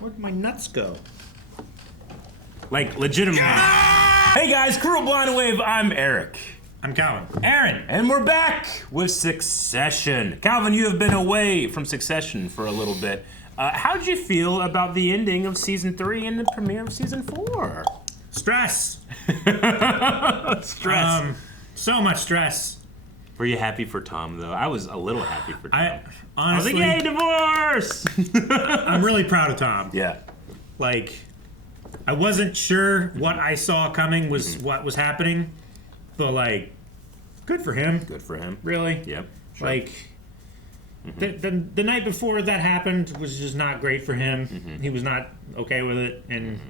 Where'd my nuts go? Like, legitimately. Hey guys, Cruel Blind Wave, I'm Eric. I'm Calvin. Aaron. And we're back with Succession. Calvin, you have been away from Succession for a little bit. How'd you feel about the ending of Season 3 and the premiere of Season 4? Stress. Stress. So much stress. Were you happy for Tom, though? I was a little happy for Tom. Honestly, I was like, yay, divorce! I'm really proud of Tom. Yeah. Like, I wasn't sure what I saw coming was what was happening, but like, good for him. Good for him. Really? Yep. Sure. Like, the night before that happened was just not great for him. He was not okay with it, and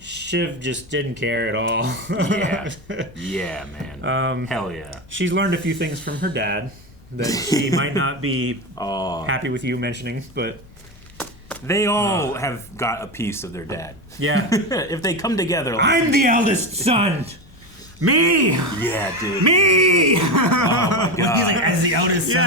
Shiv just didn't care at all. Yeah. Yeah, man. Hell yeah. She's learned a few things from her dad that she might not be happy with you mentioning, but they all have got a piece of their dad. yeah. If they come together like I'm the eldest son! Me! Yeah, dude. Me! Oh my god. He's like, as the eldest son.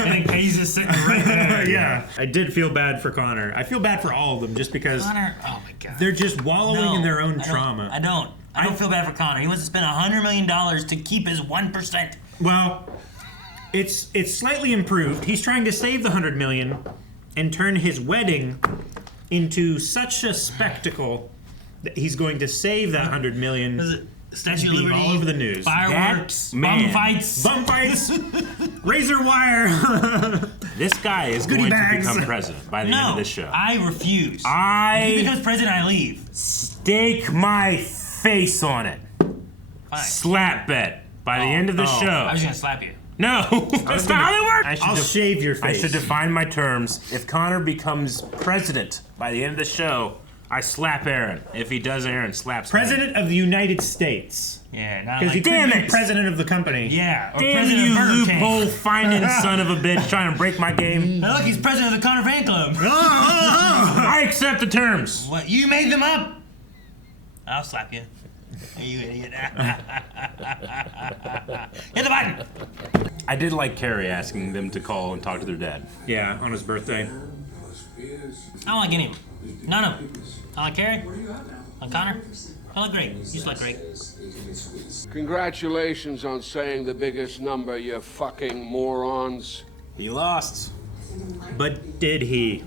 And then Kay's just sitting right there. Yeah. I did feel bad for Connor. I feel bad for all of them just because Connor, oh my god. they're just wallowing in their own trauma. I don't feel bad for Connor. He wants to spend $100 million to keep his 1%. Well, it's slightly improved. He's trying to save the $100 million and turn his wedding into such a spectacle that he's going to save that $100 million. Is it Statue of being Liberty? all over the news. Fireworks, Man. bum fights. Razor wire. This guy is Goodie going bags. to become president by the end of this show. I refuse. If he becomes president, I leave. Stake my face on it. Fine. Slap bet by the end of the show. I was gonna slap you. No, that's not how it works. I'll shave your I face. should define my terms. If Connor becomes president by the end of the show, I slap Aaron. If he does, Aaron slaps President of the United States. Yeah, not Because like he Damn could be it. president of the company. yeah, or Damn president you, of Burger King. loophole finding son of a bitch trying to break my game. Now look, he's president of the Connor fan club. I accept the terms. What? You made them up? I'll slap you. You idiot. Hit the button. I did like Kerry asking them to call and talk to their dad. Yeah, on his birthday. I don't like any of them. None of them. I like Kerry. I like Connor. I like Greg. You just like Greg. Congratulations on saying the biggest number, you fucking morons. He lost. But did he?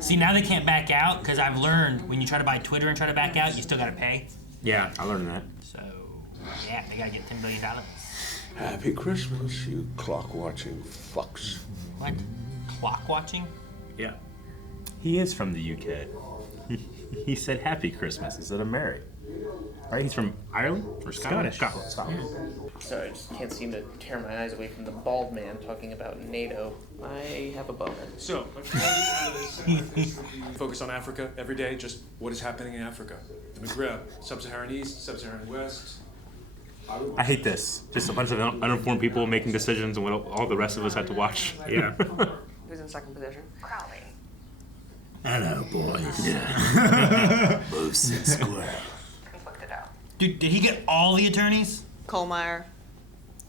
See, now they can't back out because I've learned when you try to buy Twitter and try to back out, you still got to pay. Yeah. I learned that. So, yeah, they got to get $10 billion. Happy Christmas, you clock-watching fucks. What? Clock watching? Yeah. He is from the UK. He said Happy Christmas instead of Merry. Right? He's from Ireland or Scotland? Scotland. Sorry, I just can't seem to tear my eyes away from the bald man talking about NATO. I have a boner. So, focus on Africa every day, just what is happening in Africa. The Maghreb, Sub-Saharan East, Sub-Saharan West. I hate this. Just a bunch of uninformed people making decisions and what all the rest of us have to watch. Yeah. Who's in second position? Crowley. Hello, boys. Move 6 square. Conflicted out. Dude, did he get all the attorneys? Colmeyer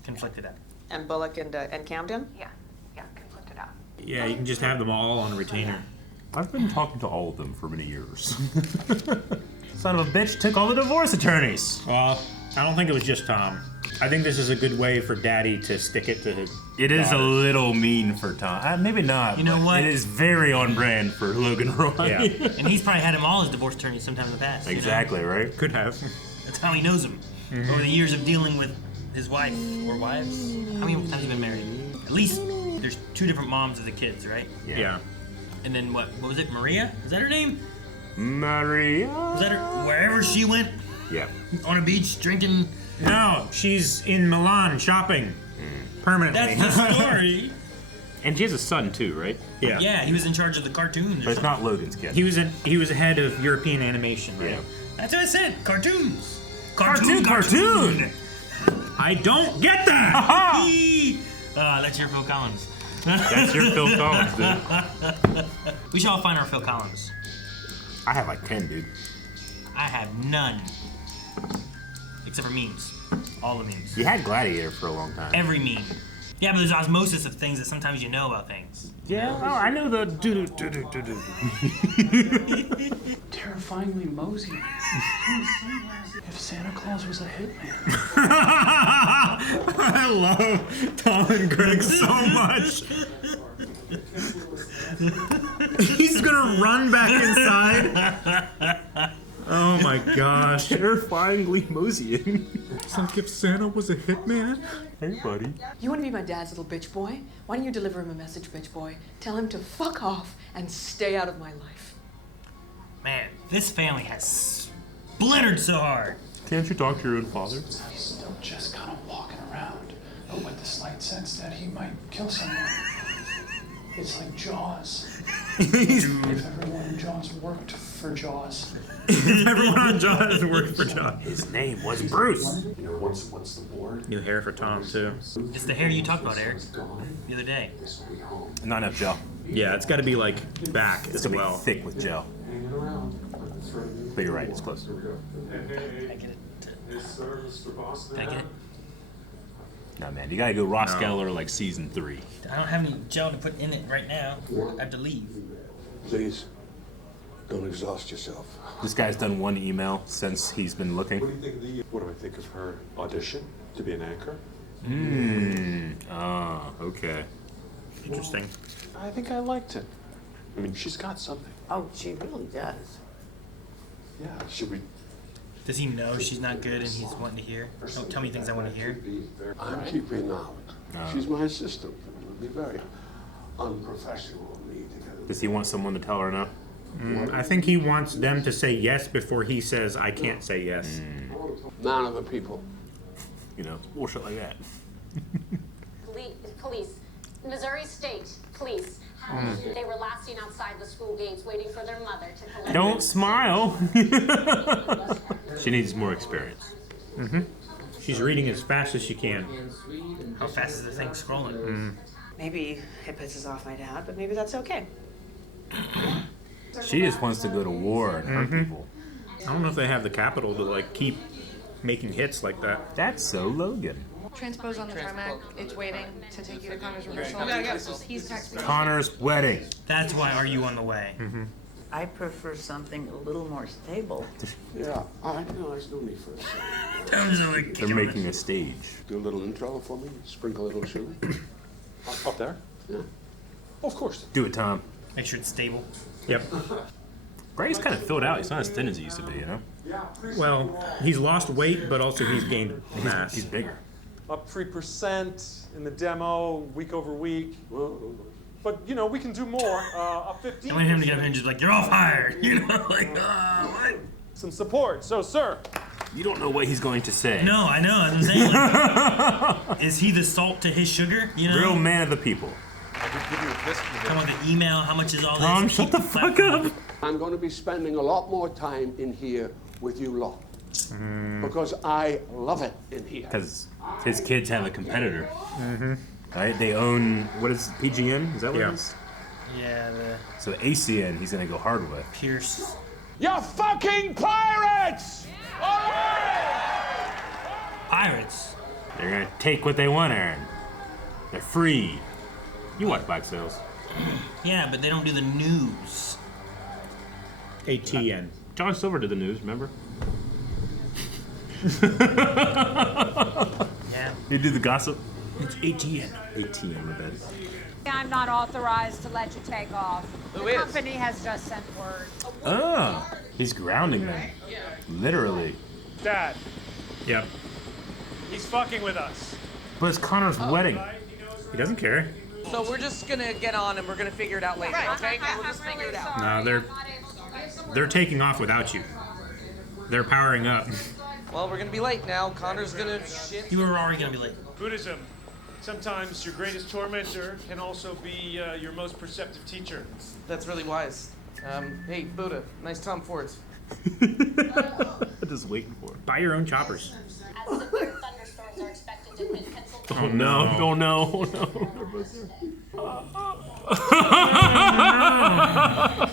Conflicted out. and Bullock and Camden. Yeah, conflicted out. Yeah, you can just have them all on a retainer. I've been talking to all of them for many years. Son of a bitch took all the divorce attorneys. Well, I don't think it was just Tom. I think this is a good way for Daddy to stick it to his It is a daughter. little mean for Tom. Maybe not. You know but what? It is very on brand for Logan Roy. Yeah. And he's probably had him all his divorce attorneys sometime in the past. you know? Exactly, right? Could have. That's how he knows him. Over the years of dealing with his wife or wives. How many times have you been married? At least there's 2 different moms of the kids, right? Yeah. And then what was it, Maria? Is that her name? Maria. Was that her? Wherever she went Yeah. on a beach drinking. No, she's in Milan shopping permanently. That's the story. And she has a son too, right? Yeah. Yeah, he was in charge of the cartoons. But it's not Logan's kid. He was head of European animation, right? Yeah. That's what I said. Cartoons. Cartoon. I don't get that. That's your Phil Collins. That's your Phil Collins, dude. We should all find our Phil Collins. I have like 10, dude. I have none. Except for memes. All the memes. You had Gladiator for a long time. Every meme. Yeah, but there's osmosis of things that sometimes you know about things. Yeah. Oh, I know the do do do do do. Terrifyingly Moseying. If Santa Claus was a hitman. I love Tom and Greg so much. He's gonna run back inside. Oh my gosh. Terrifyingly Moseying. It's like if Santa was a hitman. Hey, buddy. You want to be my dad's little bitch boy? Why don't you deliver him a message, bitch boy? Tell him to fuck off and stay out of my life. Man, this family has splintered so hard. Can't you talk to your own father? He's still just kind of walking around, but with the slight sense that he might kill someone. It's like Jaws. If everyone in Jaws worked for Jaws. Everyone on Jaws worked for Jaws. His name was Bruce. You know, once the board. New hair for Tom too. It's the hair you talked about, Eric, the other day. Not enough gel. Yeah, it's got to be like back It's as gonna well. be thick with gel. But you're right, it's close. Did I get it? Did I get it? No, man, you gotta go Ross Geller like season 3. I don't have any gel to put in it right now. I have to leave. Please, don't exhaust yourself. This guy's done one email since he's been looking. What do I think of her audition to be an anchor? Okay. Interesting. I think I liked it. I mean, she's got something. Oh, she really does. Yeah, should we? Does he know she's not good and he's wanting to hear? Don't tell me things I want to hear. I'm keeping out. She's my assistant. It would be very unprofessional of me to get Does he want someone to tell her no? I think he wants them to say yes before he says, I can't say yes. None of the people. You know, bullshit like that. Police. Missouri State Police. They were lasting outside the school gates waiting for their mother to collect. Don't smile. She needs more experience. She's reading as fast as she can. How fast is the thing scrolling? Maybe it pisses off my dad, but maybe that's okay. She just wants to go to war and hurt people. I don't know if they have the capital to like keep making hits like that. That's so Logan. Transpose on the tarmac. It's waiting to take you to Connor's rehearsal. He's texting me. Connor's wedding. That's why Are You on the Way? I prefer something a little more stable. Yeah, I know. There's no need for a second. They're making a stage. Do a little intro for me. Sprinkle a little sugar. Up there? Yeah. Of course. Do it, Tom. Make sure it's stable. Yep. Greg's kind of filled out. He's not as thin as he used to be, you know? Well, he's lost weight, but also he's gained mass. He's bigger. Up 3% in the demo, week over week. But, you know, we can do more. Up 15%. I want him to get up here and just like, you're all fired. You know, like, what? Some support. So, sir. You don't know what he's going to say. No, I know. That's what I'm saying. Is he the salt to his sugar? You know? Real man of the people. I could give you a biscuit. Come on, the email. How much is all Tom, this? shut the fuck up. I'm going to be spending a lot more time in here with you lot. Because I love it in here. Because his kids have a competitor. Right? They own, what is PGN? Is that what it is? Yeah, the So ACN, he's going to go hard with. Pierce. You're fucking pirates! Pirates. They're going to take what they want, Aaron. They're free. You watch Black Sails. Yeah, but they don't do the news. ATN. John Silver did the news, remember? Yeah. You do the gossip? It's ATN. ATN, my bad. I'm not authorized to let you take off. Who the is? company has just sent word. Oh, he's grounding them. Literally. Dad, Yep. he's fucking with us. But it's Connor's wedding. He doesn't care. So we're just gonna get on and we're gonna figure it out later, okay? We'll just figure it out. No, they're taking off without you. They're powering up. Well, we're gonna be late now. Connor's gonna shit. You were already gonna be late. Buddhism. Sometimes your greatest tormentor can also be your most perceptive teacher. That's really wise. Hey, Buddha, nice Tom Fords. Just waiting for it. Buy your own choppers. As severe thunderstorms are expected to hit Pennsylvania. Oh no, oh no, oh no.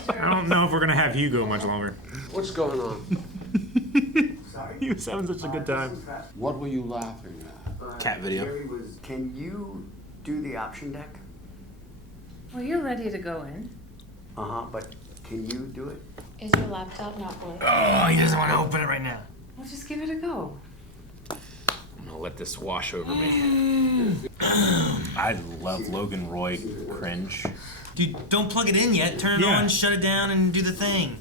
I don't know if we're gonna have Hugo much longer. What's going on? He was having such a good time. What were you laughing at? Cat video. Can you do the option deck? Well, you're ready to go in. But can you do it? Is your laptop not working? Oh, he doesn't want to open it right now. Well, just give it a go. I'm gonna let this wash over me. I love Logan Roy cringe. Dude, don't plug it in yet. Turn it on, shut it down, and do the thing.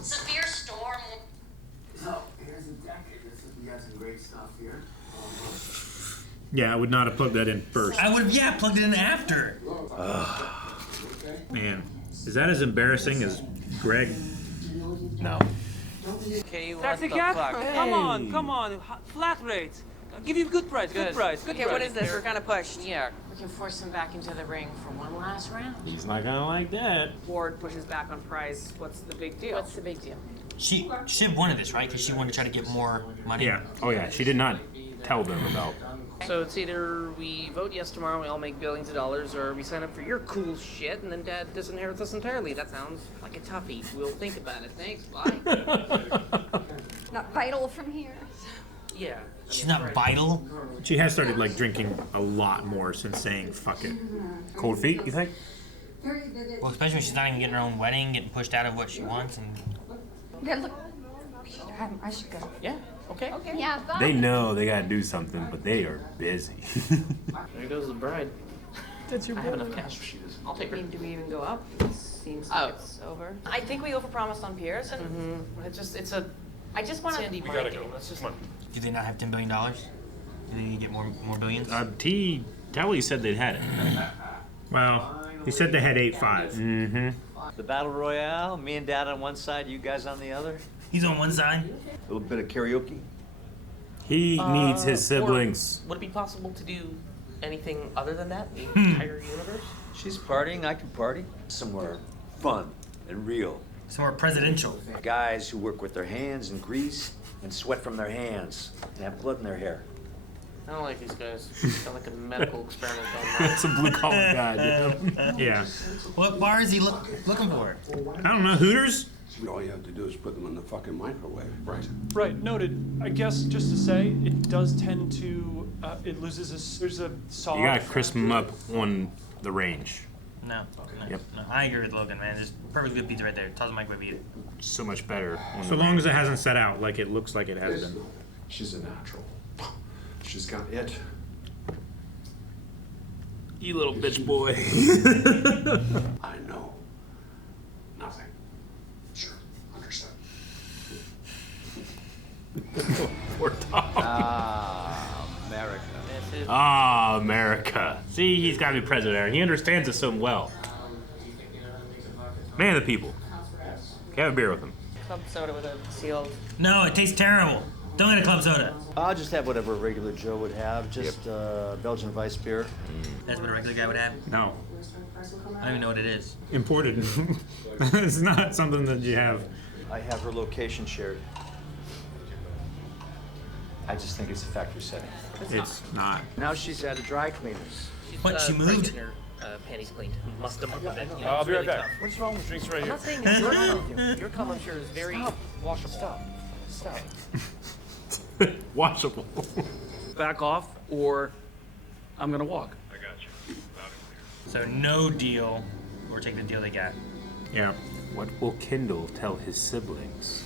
Severe storm. No, here's the deck. You got some great stuff here. Yeah, I would not have plugged that in first. I would have, plugged it in after. Man, is that as embarrassing as Greg? No. Okay, what Taxi the cab? fuck? Come on, flat rate. I'll give you a good price, good price. Okay, what is this? We're kind of pushed. Yeah, we can force him back into the ring for one last round. He's not gonna like that. Ward pushes back on price. What's the big deal? What's the big deal? Shiv wanted this, right? Because she wanted to try to get more money. Yeah. Oh yeah. She did not tell them about. So it's either we vote yes tomorrow, we all make billions of dollars, or we sign up for your cool shit, and then Dad disinherits us entirely. That sounds like a toughie. We'll think about it. Thanks. Bye. Not vital from here. Yeah. She's not vital. She has started like drinking a lot more since saying "fuck it." Cold feet, you think? Well, especially when she's not even getting her own wedding, getting pushed out of what she wants, and. Yeah, look. I should go. Yeah. Okay. Yeah, bye. They know they gotta do something, but they are busy. There goes the bride. That's your I have enough cash. I'll take her. Do we even go up? It seems like it's over. I think we overpromised on Pierce, and I just want to. Sandy, We gotta go. Come on. Do they not have $10 billion? Do they need to get more billions? Telly said they'd had it. Well, he said they had 8-5. Mm-hmm. The battle royale, me and Dad on one side, you guys on the other. He's on one side. A little bit of karaoke. He needs his siblings. Would it be possible to do anything other than that? The entire universe? She's partying, I can party. Somewhere fun and real. Somewhere presidential. Guys who work with their hands and grease and sweat from their hands and have blood in their hair. I don't like these guys. Sound like a medical experiment on That's a blue collar guy, dude. Yeah. What bar is he looking for? I don't know. Hooters? All you have to do is put them in the fucking microwave. Right, noted. I guess just to say, it does tend to, it loses there's a soft. You gotta crisp them up on the range. No. Yep. No. I agree with Logan, man. There's perfectly good pizza right there. Toss the microwave, eat it. So much better. So long as it hasn't set out like it looks like it has been. She's a natural. She's got it. You little bitch boy. I know. Nothing. Sure. Understood. Poor Tom. America. America. See, he's gotta be president. He understands us so well. Man of the people. Have a beer with him. Club soda with a sealed. No, it tastes terrible. Don't get a club soda. I'll just have whatever a regular Joe would have. Just Belgian Weiss beer. That's what a regular guy would have? No. I don't even know what it is. Imported. It's not something that you have. I have her location shared. I just think it's a factory setting. It's not. Now she's at a dry cleaners. What, she moved? Her panties cleaned. Must have a bit. I'll be right really back. tough. What's wrong with drinks right I'm here? not saying that your cum, I'm sure, is very washable. Stop. Washable. Back off, or I'm gonna walk. I got you. So no deal, or take the deal they got. Yeah. What will Kendall tell his siblings?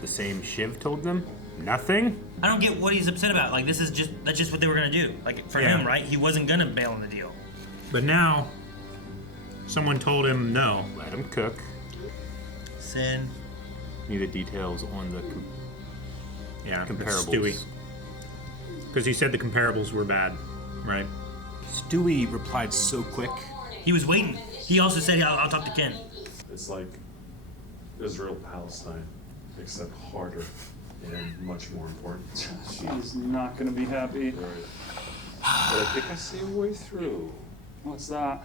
The same Shiv told them? Nothing? I don't get what he's upset about. Like, that's just what they were gonna do. Like, for him, right? He wasn't gonna bail on the deal. But now, someone told him no. Let him cook. Sin. Need the details on the comparables. Stewie. Because he said the comparables were bad, right? Stewie replied so quick. He was waiting. He also said, I'll talk to Ken. It's like Israel-Palestine, except harder and much more important. She's not gonna be happy. Right. But I think I see a way through. What's that?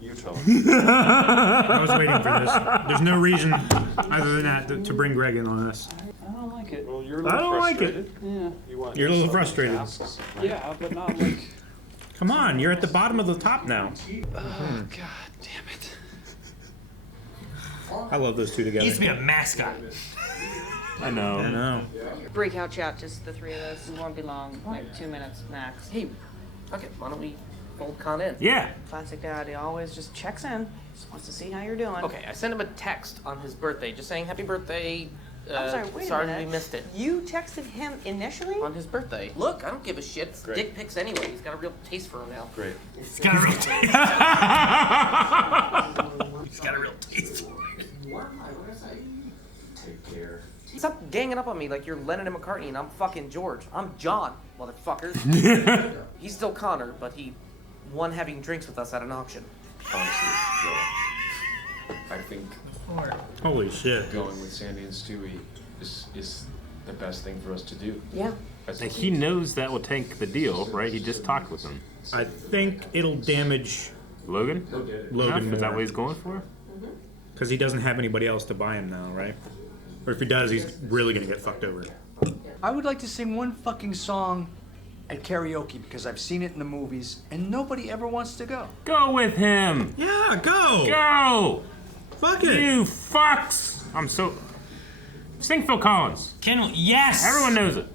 You tell I was waiting for this. There's no reason other than that to bring Greg in on this. I don't like it. Well, you're a I little don't like frustrated. it. Yeah. You want You're a little yourself frustrated. tasks. Yeah, but not like. Come on, you're at the bottom of the top now. Oh, God damn it. I love those two together. He used to be a mascot. I know. I know. Breakout chat, just the three of us. It won't be long, like 2 minutes max. Hey, Okay, why don't we fold Con in. Yeah. Classic dad. He always just checks in. Just wants to see how you're doing. Okay, I sent him a text on his birthday, just saying happy birthday. I'm sorry, wait a sorry minute. we missed it. You texted him initially? On his birthday. Look, I don't give a shit. It's dick pics anyway. He's got a real taste for them now. Great. He's got a real taste. He's got a real taste for it. Take care. Stop ganging up on me like you're Lennon and McCartney and I'm fucking George. I'm John, motherfuckers. He's still Connor, but he won having drinks with us at an auction. Honestly, I think Holy shit. going with Sandy and Stewie is the best thing for us to do. Yeah. Like he knows that will tank the deal, right? He just talked with him. I think it'll damage Logan? Logan Is that more. what he's going for? Because he doesn't have anybody else to buy him now, right? Or if he does, he's really gonna get fucked over. I would like to sing one fucking song at karaoke because I've seen it in the movies and nobody ever wants to go. Go with him! Yeah, go! Go! Fuck it! You fucks! I'm so... Sing Phil Collins. Yes! Everyone knows it.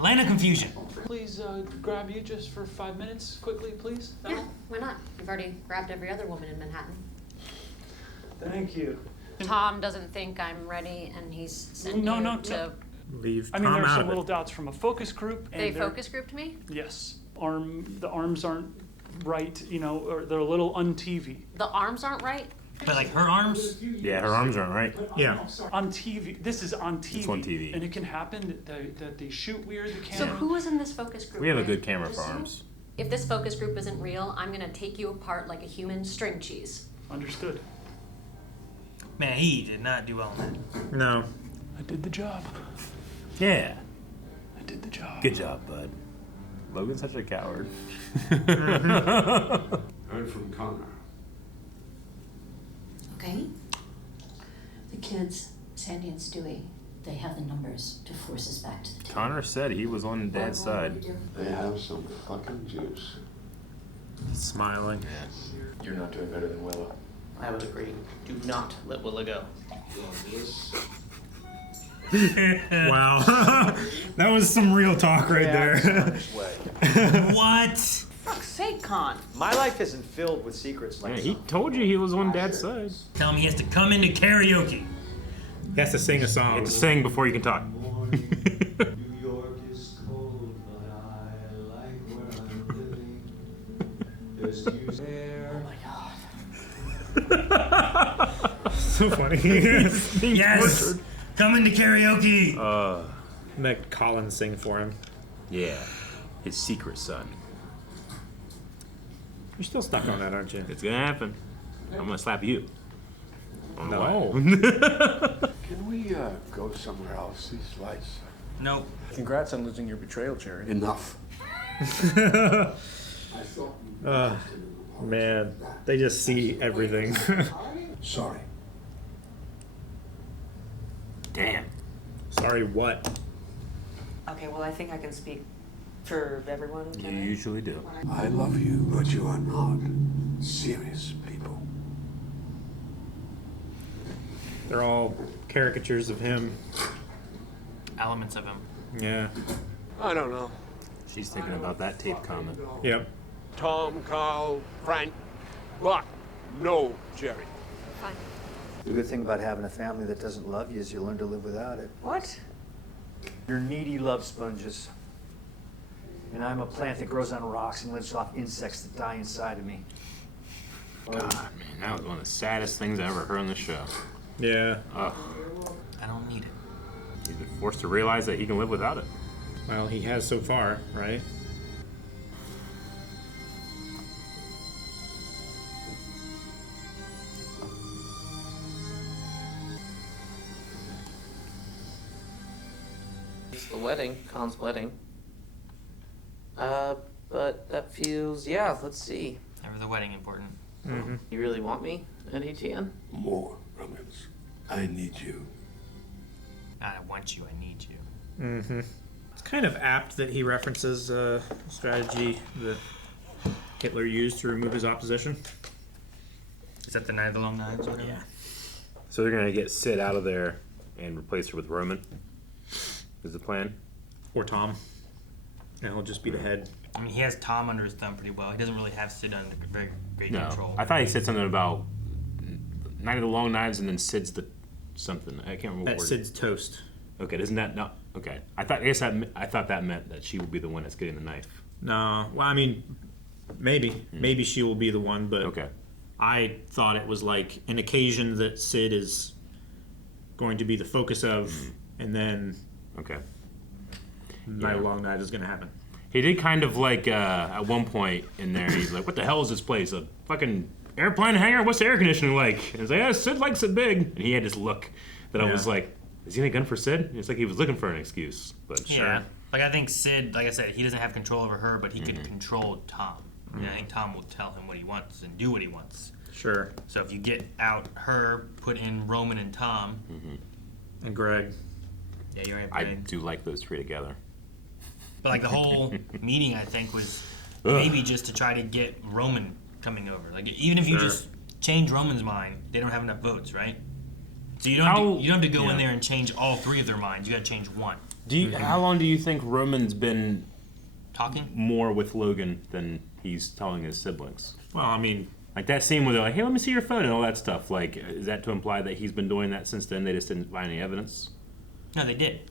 Land of confusion. Please grab you just for 5 minutes, quickly, please. Yeah, why not? You've already grabbed every other woman in Manhattan. Thank you. Tom doesn't think I'm ready, and he's sent No, you no, to... no. Leave I mean, Tom there are out some of little it. doubts from a focus group. And They they're- focus grouped me? Yes. The arms aren't right, you know, or they're a little un-TV. The arms aren't right? But like her arms? Yeah, her arms aren't right. Yeah. On TV. This is on TV. It's on TV. And it can happen that they shoot weird, the So camera. who was in this focus group? We have a right? good camera for arms. If this focus group isn't real, I'm gonna take you apart like a human string cheese. Understood. Man, he did not do well on that. No. I did the job. Yeah. I did the job. Good job, bud. Logan's such a coward. Heard from Connor. Okay. The kids, Sandy and Stewie, they have the numbers to force us back to the Connor said he was on Dad's side. They have some fucking juice. Smiling. Yeah. You're not doing better than Willow. I would agree. Do not let Willa go. Wow. That was some real talk right there. What? Fuck's sake, Con. My life isn't filled with secrets like Yeah, he told you he was on Dad's side. Tell him he has to come into karaoke. He has to sing a song. You have to sing before you can talk. So funny. Yes! Come into karaoke! Make Colin sing for him. Yeah. His secret son. You're still stuck on that, aren't you? It's gonna happen. I'm gonna slap you. No. Can we go somewhere else? These lights. No. Congrats on losing your betrayal, Jerry. Enough. Man, they just see everything. Sorry. Damn. Sorry, what? Okay, well, I think I can speak for everyone. You Can I? usually do. I love you, but you are not serious people. They're all caricatures of him. Elements of him. Yeah. I don't know. She's thinking about that tape comment. Yep. Tom, Carl, Frank, but no Jerry. Fine. The good thing about having a family that doesn't love you is you learn to live without it. What? You're needy love sponges. And I'm a plant that grows on rocks and lives off insects that die inside of me. God, man, that was one of the saddest things I ever heard on the show. Yeah. Ugh. I don't need it. He's been forced to realize that he can live without it. Well, he has so far, right? It's the wedding, Con's wedding. But that feels, yeah, let's see. Never the wedding important. Mm-hmm. You really want me at ATN? More, Robbins. I need you. I want you, I need you. Mm-hmm. It's kind of apt that he references a strategy that Hitler used to remove his opposition. Is that the Night of the Long Knives or whatever? Yeah. So they're gonna get Sid out of there and replace her with Roman. Is the plan? Or Tom. And he'll just be the head. I mean, he has Tom under his thumb pretty well. He doesn't really have Sid under very great control. I thought he said something about Night of the Long Knives and then Sid's the something. I can't remember. That's Sid's toast. Okay, isn't that not okay? I thought that meant that she would be the one that's getting the knife. No, well, I mean, maybe she will be the one, but okay. I thought it was like an occasion that Sid is going to be the focus of, and then Night of the Long Knives is going to happen. He did kind of like at one point in there. He's like, "What the hell is this place? A fucking airplane hangar? What's the air conditioning like?" And he's like, "Yeah, Sid likes it big." And he had this look that I was like, "Is he in a gun for Sid?" And it's like he was looking for an excuse, but Yeah. Like, I think Sid, like I said, he doesn't have control over her, but he could control Tom. And I think Tom will tell him what he wants and do what he wants. Sure. So if you get out her, put in Roman and Tom. And Greg. Yeah, you're right, I Greg. do like those three together. But like the whole meeting, I think, was maybe just to try to get Roman coming over. Like, even if you just change Roman's mind, they don't have enough votes, right? So you don't have to go in there and change all three of their minds. You got to change one. How long do you think Roman's been talking more with Logan than he's telling his siblings? Well, I mean, like that scene where they're like, "Hey, let me see your phone," and all that stuff. Like, is that to imply that he's been doing that since then? They just didn't find any evidence. No, they did.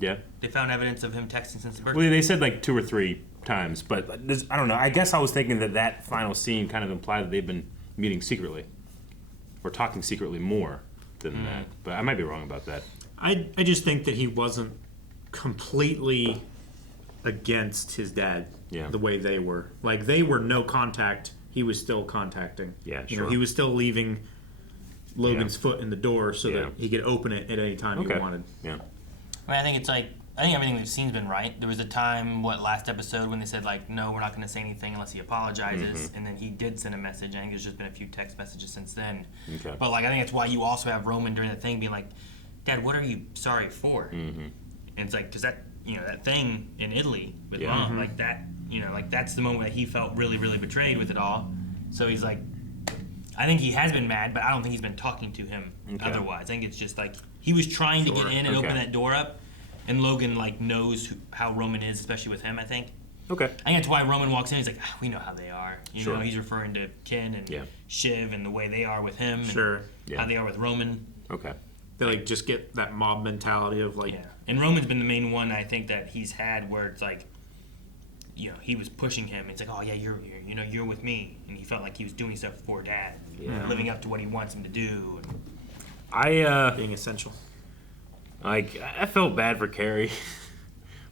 Yeah. They found evidence of him texting since the birthday. Well, they said like 2 or 3 times, but I don't know. I guess I was thinking that final scene kind of implied that they've been meeting secretly or talking secretly more than that. But I might be wrong about that. I just think that he wasn't completely against his dad the way they were. Like, they were no contact. He was still contacting. Yeah, You know, he was still leaving Logan's foot in the door so Yeah. that he could open it at any time he wanted. Yeah. I mean, I think everything we've seen's been right. There was a time, last episode, when they said, like, no, we're not going to say anything unless he apologizes. And then he did send a message. I think there's just been a few text messages since then. Okay. But, like, I think that's why you also have Roman during the thing being like, Dad, what are you sorry for? And it's like, because that thing in Italy with Mom, like that, like that's the moment that he felt really, really betrayed with it all. So he's like, I think he has been mad, but I don't think he's been talking to him otherwise. I think it's just like, he was trying to get in and open that door up, and Logan like knows how Roman is, especially with him, I think. Okay. I think that's why Roman walks in, he's like, we know how they are. You know, he's referring to Ken and Shiv and the way they are with him and how they are with Roman. Okay. They like just get that mob mentality of like... And Roman's been the main one, I think, that he's had where it's like, he was pushing him. It's like, oh yeah, you're with me. And he felt like he was doing stuff for Dad. Living up to what he wants him to do. Being essential. Like, I felt bad for Kerry.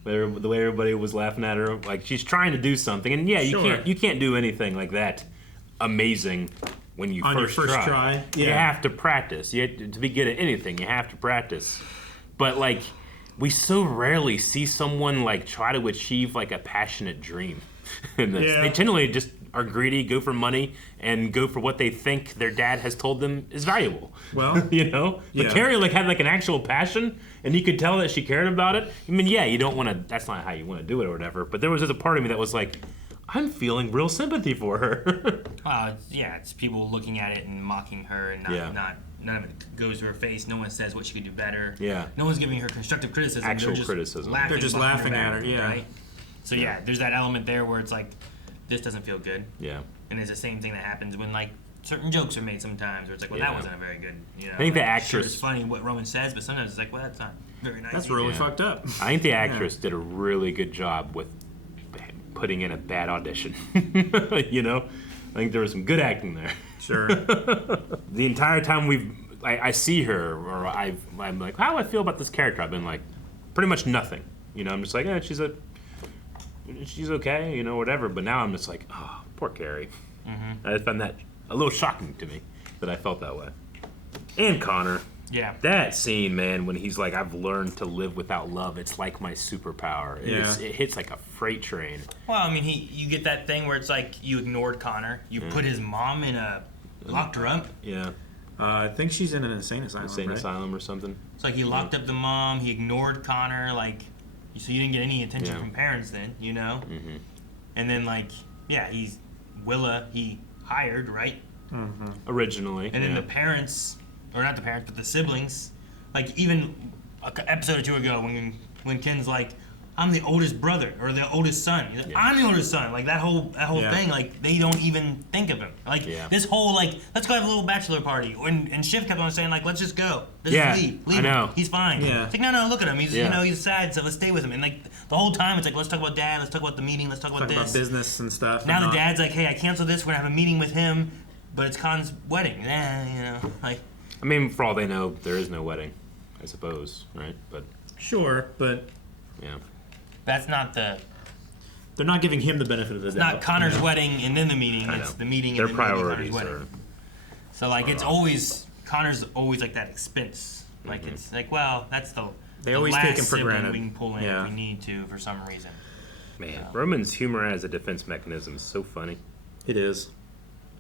The way everybody was laughing at her. Like, she's trying to do something. And you can't do anything like that amazing when you first try. You have to practice. To be good at anything, you have to practice. But like, we so rarely see someone like try to achieve like a passionate dream. In this. They generally just are greedy, go for money, and go for what they think their dad has told them is valuable. Well, But Kerry like had like an actual passion, and you could tell that she cared about it. I mean, you don't want to. That's not how you want to do it or whatever. But there was just a part of me that was like, I'm feeling real sympathy for her. It's people looking at it and mocking her, and none of it goes to her face. No one says what she could do better. No one's giving her constructive criticism. Actual criticism. They're just laughing at her. Right? So there's that element there where it's like, this doesn't feel good. And it's the same thing that happens when like certain jokes are made sometimes, where it's like, well, that wasn't a very good. I think the actress. Sure, it's funny what Roman says, but sometimes it's like, well, that's not very nice. That's really fucked up. I think the actress did a really good job with putting in a bad audition. I think there was some good acting there. Sure. The entire time I see her, or I'm like, how do I feel about this character? I've been like, pretty much nothing. I'm just like, she's okay, whatever. But now I'm just like, oh, poor Kerry. I found that a little shocking to me that I felt that way. And Connor. Yeah. That scene, man, when he's like, I've learned to live without love. It's like my superpower. It hits like a freight train. Well, I mean, you get that thing where it's like you ignored Connor. You put his mom locked her up. Yeah. I think she's in an insane asylum. Asylum or something. It's like he locked up the mom. He ignored Connor. Like, so you didn't get any attention from parents then, And then he's Willa. He hired, right? Originally. And then the parents, or not the parents, but the siblings, like even an episode or two ago when Ken's like, I'm the oldest brother or the oldest son. He's like, I'm the oldest son. Like that whole thing, like they don't even think of him. Like this whole like, let's go have a little bachelor party. And Shiv kept on saying like, let's just go. Let's just leave. Leave him. He's fine. Yeah. It's like no, look at him. He's he's sad, so let's stay with him. And like the whole time it's like, let's talk about dad. Let's talk about the meeting. Let's talk about this. About business and stuff. Now the dad's like, hey, I canceled this. We're gonna have a meeting with him, but it's Khan's wedding. Like. I mean, for all they know, there is no wedding, I suppose, right? But sure, but yeah. That's not the. They're not giving him the benefit of the doubt. It's not Connor's wedding and then the meeting. It's the meeting and then priorities Connor's wedding. So like it's always Connor's always like that expense. Like it's like that's they always take him for granted. We can pull in if we need to for some reason. Man, Roman's humor as a defense mechanism is so funny. It is.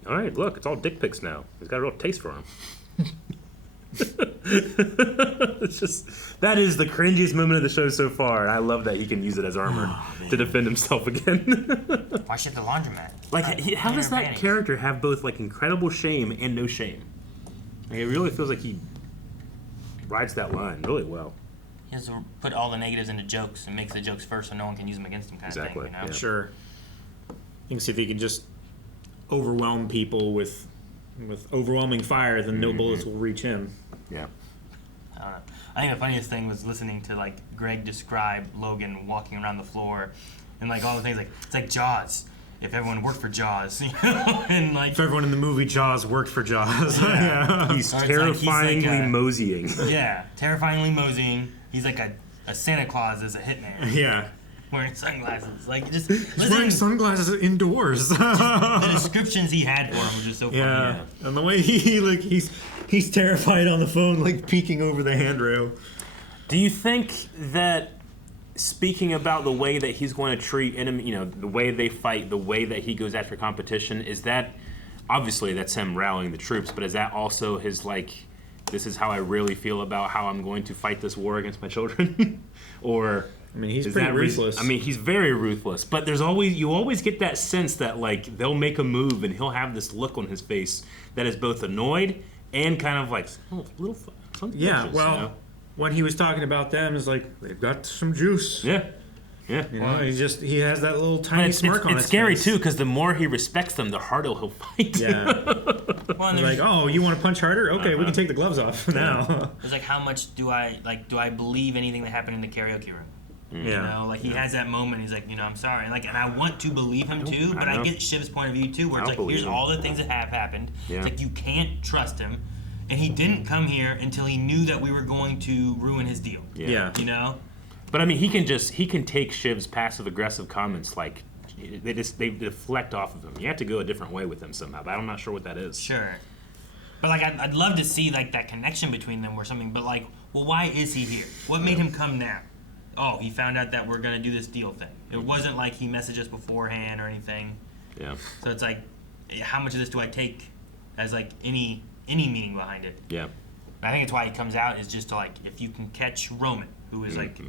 All right, look, it's all dick pics now. He's got a real taste for him. It's just that is the cringiest moment of the show so far, and I love that he can use it as armor to defend himself again. Why should the laundromat? Like, how does that character have both like incredible shame and no shame? Like, it really feels like he rides that line really well. He has to put all the negatives into jokes and makes the jokes first, so no one can use them against him. Kind of thing, you know? Sure. You can see if he can just overwhelm people with overwhelming fire, then no bullets will reach him. Yeah. I don't know. I think the funniest thing was listening to like Greg describe Logan walking around the floor, and like all the things like it's like Jaws. If everyone worked for Jaws, you know, and like if everyone in the movie Jaws worked for Jaws, he's terrifyingly moseying. Yeah, terrifyingly moseying. He's like a Santa Claus as a hitman. Yeah. Wearing sunglasses, like just he's wearing sunglasses indoors. The descriptions he had for him were just so funny. Yeah, and the way he's terrified on the phone, like peeking over the handrail. Do you think that speaking about the way that he's going to treat enemy, you know, the way they fight, the way that he goes after competition, is that obviously that's him rallying the troops, but is that also his like, this is how I really feel about how I'm going to fight this war against my children, or? I mean, he's pretty ruthless. I mean, he's very ruthless. But you always get that sense that like they'll make a move and he'll have this look on his face that is both annoyed and kind of like little something. Yeah, vicious, well, you know? When he was talking about them is like they've got some juice. Yeah. Yeah. You know, he has that little tiny smirk on his face. It's scary too because the more he respects them, the harder he'll fight. Yeah. Like, oh, you want to punch harder? Okay, we can take the gloves off now. It's like, how much do I believe anything that happened in the karaoke room? Yeah. You know, like he has that moment. He's like, you know, I'm sorry, and I want to believe him too, but I get Shiv's point of view too, where it's like, here's all the things that have happened. Yeah. It's like you can't trust him, and he didn't come here until he knew that we were going to ruin his deal. Yeah. You know. But I mean, he can take Shiv's passive aggressive comments like they deflect off of him. You have to go a different way with them somehow, but I'm not sure what that is. Sure. But like I'd love to see like that connection between them or something. But like, well, why is he here? What made him come now? Oh, he found out that we're gonna do this deal thing. It wasn't like he messaged us beforehand or anything. Yeah. So it's like, how much of this do I take as like any meaning behind it? Yeah. And I think it's why he comes out is just to like, if you can catch Roman, who is like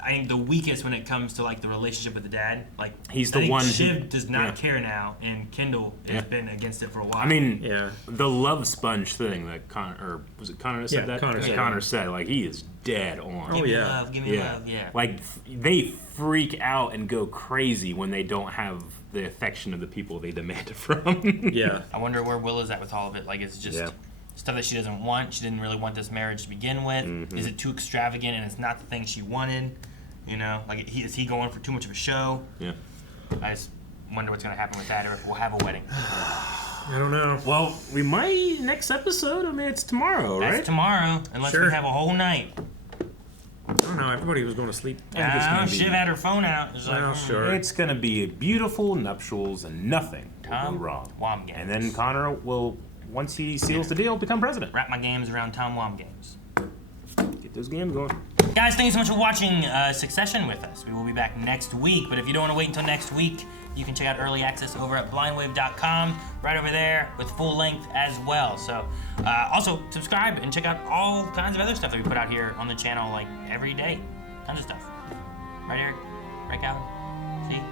I think the weakest when it comes to like the relationship with the dad. Like he's the one. Shiv does not care now, and Kendall has been against it for a while. I mean, the love sponge thing that Connor, or was it Connor that said that? Connor said like he is dead on. Give me love, give me love, yeah. Like they freak out and go crazy when they don't have the affection of the people they demand it from. Yeah. I wonder where Will is at with all of it. Like it's just stuff that she doesn't want. She didn't really want this marriage to begin with. Mm-hmm. Is it too extravagant and it's not the thing she wanted? You know, like is he going for too much of a show? Yeah. I just wonder what's going to happen with that, or if we'll have a wedding. I don't know. Well, we might next episode. I mean, it's tomorrow, right? That's tomorrow, unless we have a whole night. I don't know. Everybody was going to sleep. Shiv had her phone out. It's like, sure. It's going to be beautiful nuptials and nothing will go wrong. Wom games. And then Connor will, once he seals the deal, become president. Wrap my games around Tom Wom games. Get those games going. Guys, thank you so much for watching Succession with us. We will be back next week, but if you don't want to wait until next week, you can check out early access over at blindwave.com, right over there with full length as well. So also subscribe and check out all kinds of other stuff that we put out here on the channel like every day. Tons of stuff. Right, Eric? Right, Calvin? See?